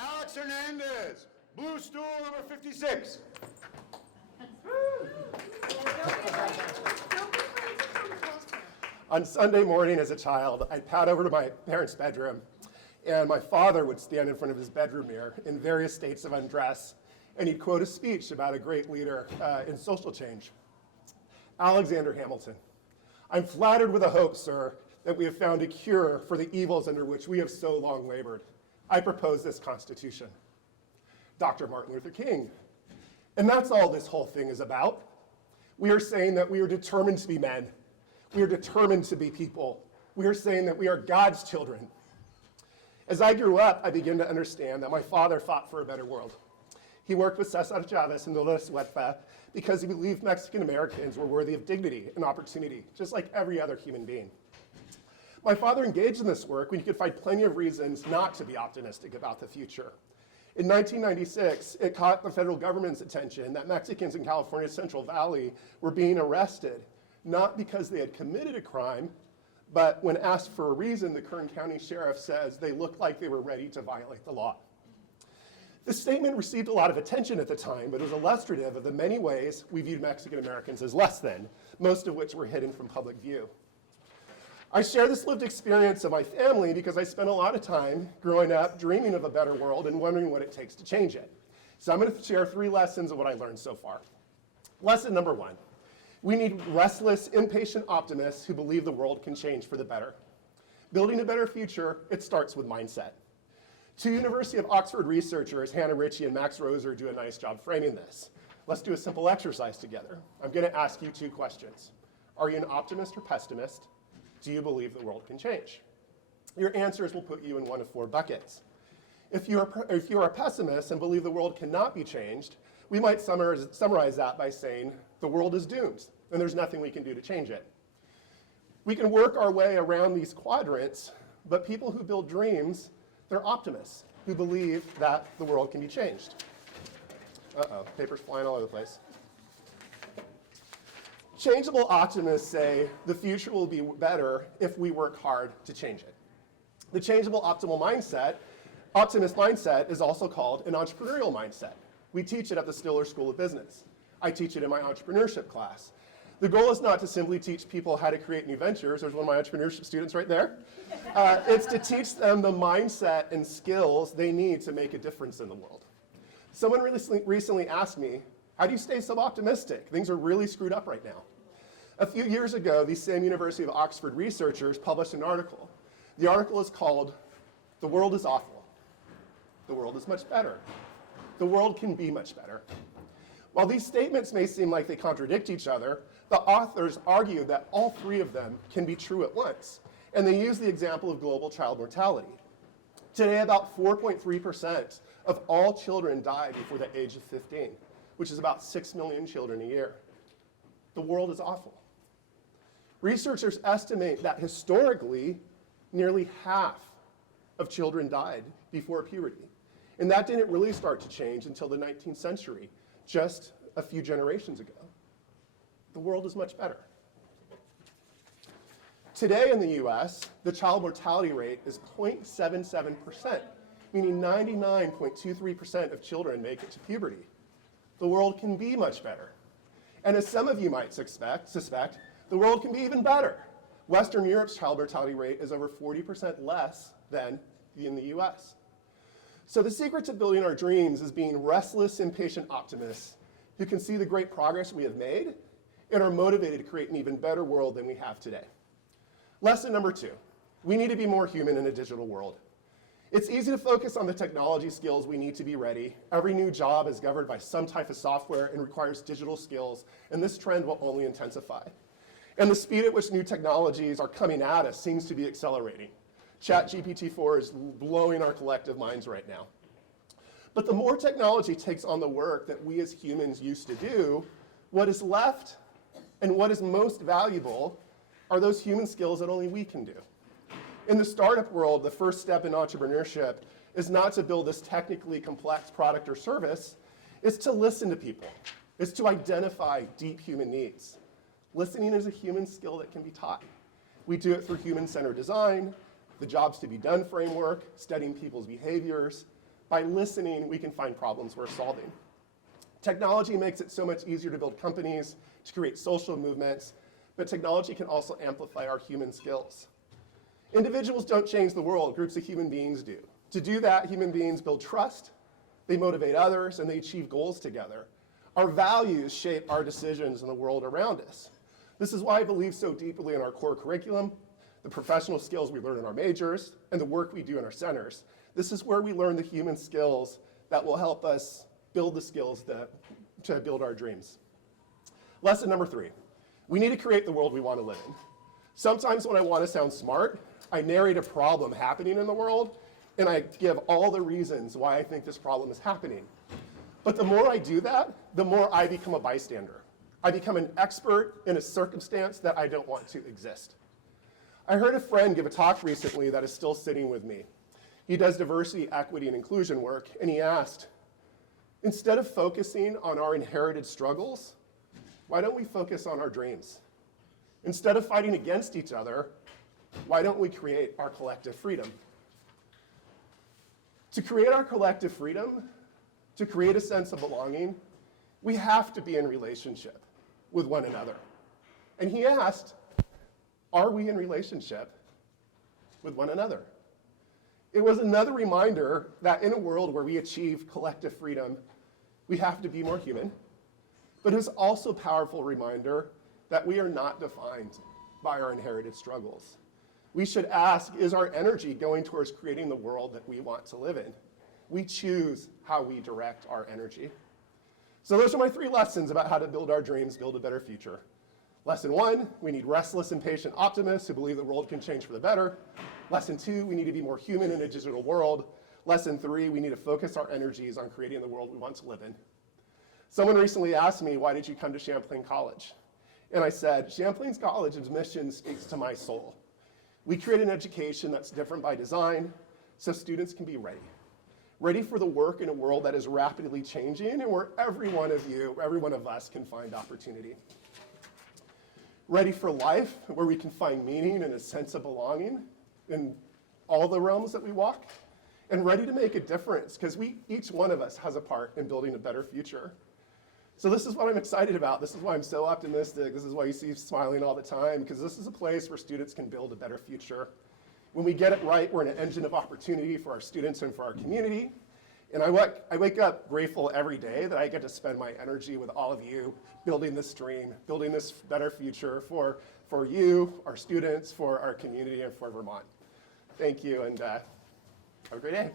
Alex Hernandez, Blue Stool number 56. On Sunday morning as a child, I'd pad over to my parents' bedroom, and my father would stand in front of his bedroom mirror in various states of undress, and he'd quote a speech about a great leader in social change, Alexander Hamilton. I'm flattered with the hope, sir, that we have found a cure for the evils under which we have so long labored. I propose this Constitution. Dr. Martin Luther King. And that's all this whole thing is about. We are saying that we are determined to be men. We are determined to be people. We are saying that we are God's children. As I grew up, I began to understand that my father fought for a better world. He worked with Cesar Chavez and Dolores Huerta because he believed Mexican Americans were worthy of dignity and opportunity, just like every other human being. My father engaged in this work when he could find plenty of reasons not to be optimistic about the future. In 1996, it caught the federal government's attention that Mexicans in California's Central Valley were being arrested, not because they had committed a crime, but when asked for a reason, the Kern County Sheriff says they looked like they were ready to violate the law. This statement received a lot of attention at the time, but it was illustrative of the many ways we viewed Mexican Americans as less than, most of which were hidden from public view. I share this lived experience of my family because I spent a lot of time growing up dreaming of a better world and wondering what it takes to change it. So I'm going to share 3 lessons of what I learned so far. Lesson number 1, we need restless, impatient optimists who believe the world can change for the better. Building a better future, it starts with mindset. 2 University of Oxford researchers, Hannah Ritchie and Max Roser, do a nice job framing this. Let's do a simple exercise together. I'm going to ask you 2 questions. Are you an optimist or pessimist? Do you believe the world can change? Your answers will put you in one of 4 buckets. If you are a pessimist and believe the world cannot be changed, we might summarize that by saying the world is doomed and there's nothing we can do to change it. We can work our way around these quadrants, but people who build dreams, they're optimists who believe that the world can be changed. Uh-oh, paper's flying all over the place. Changeable optimists say the future will be better if we work hard to change it. The changeable optimist mindset is also called an entrepreneurial mindset. We teach it at the Stiller School of Business. I teach it in my entrepreneurship class. The goal is not to simply teach people how to create new ventures. There's one of my entrepreneurship students right there. It's to teach them the mindset and skills they need to make a difference in the world. Someone recently asked me, how do you stay so optimistic? Things are really screwed up right now. A few years ago, these same University of Oxford researchers published an article. The article is called, "The World is Awful. The World is Much Better. The World Can Be Much Better." While these statements may seem like they contradict each other, the authors argue that all 3 of them can be true at once, and they use the example of global child mortality. Today, about 4.3% of all children die before the age of 15. Which is about 6 million children a year. The world is awful. Researchers estimate that historically, nearly half of children died before puberty. And that didn't really start to change until the 19th century, just a few generations ago. The world is much better. Today in the US, the child mortality rate is 0.77%, meaning 99.23% of children make it to puberty. The world can be much better. And as some of you might suspect, the world can be even better. Western Europe's child mortality rate is over 40% less than in the US. So the secret to building our dreams is being restless, impatient optimists who can see the great progress we have made and are motivated to create an even better world than we have today. Lesson number 2, we need to be more human in a digital world. It's easy to focus on the technology skills we need to be ready. Every new job is governed by some type of software and requires digital skills, and this trend will only intensify. And the speed at which new technologies are coming at us seems to be accelerating. ChatGPT-4 is blowing our collective minds right now. But the more technology takes on the work that we as humans used to do, what is left and what is most valuable are those human skills that only we can do. In the startup world, the first step in entrepreneurship is not to build this technically complex product or service, it's to listen to people. It's to identify deep human needs. Listening is a human skill that can be taught. We do it through human-centered design, the jobs to be done framework, studying people's behaviors, By listening, we can find problems worth solving. Technology makes it so much easier to build companies, to create social movements, but technology can also amplify our human skills. Individuals don't change the world, groups of human beings do. To do that, human beings build trust, they motivate others, and they achieve goals together. Our values shape our decisions in the world around us. This is why I believe so deeply in our core curriculum, the professional skills we learn in our majors, and the work we do in our centers. This is where we learn the human skills that will help us build the skills to build our dreams. Lesson number 3, we need to create the world we want to live in. Sometimes when I want to sound smart, I narrate a problem happening in the world, and I give all the reasons why I think this problem is happening. But the more I do that, the more I become a bystander. I become an expert in a circumstance that I don't want to exist. I heard a friend give a talk recently that is still sitting with me. He does diversity, equity, and inclusion work, and he asked, instead of focusing on our inherited struggles, why don't we focus on our dreams? Instead of fighting against each other, why don't we create our collective freedom? To create our collective freedom, to create a sense of belonging, we have to be in relationship with one another. And he asked, are we in relationship with one another? It was another reminder that in a world where we achieve collective freedom, we have to be more human. But it was also a powerful reminder that we are not defined by our inherited struggles. We should ask, is our energy going towards creating the world that we want to live in? We choose how we direct our energy. So those are my 3 lessons about how to build our dreams, build a better future. Lesson 1, we need restless and patient optimists who believe the world can change for the better. Lesson 2, we need to be more human in a digital world. Lesson 3, we need to focus our energies on creating the world we want to live in. Someone recently asked me, why did you come to Champlain College? And I said, Champlain College's mission speaks to my soul. We create an education that's different by design so students can be ready for the work in a world that is rapidly changing and where every one of us can find opportunity. Ready for life, where we can find meaning and a sense of belonging in all the realms that we walk, and ready to make a difference because each one of us has a part in building a better future. So this is what I'm excited about. This is why I'm so optimistic. This is why you see me smiling all the time, because this is a place where students can build a better future. When we get it right, we're an engine of opportunity for our students and for our community. And I wake up grateful every day that I get to spend my energy with all of you, building this dream, building this better future for you, our students, for our community, and for Vermont. Thank you, and have a great day.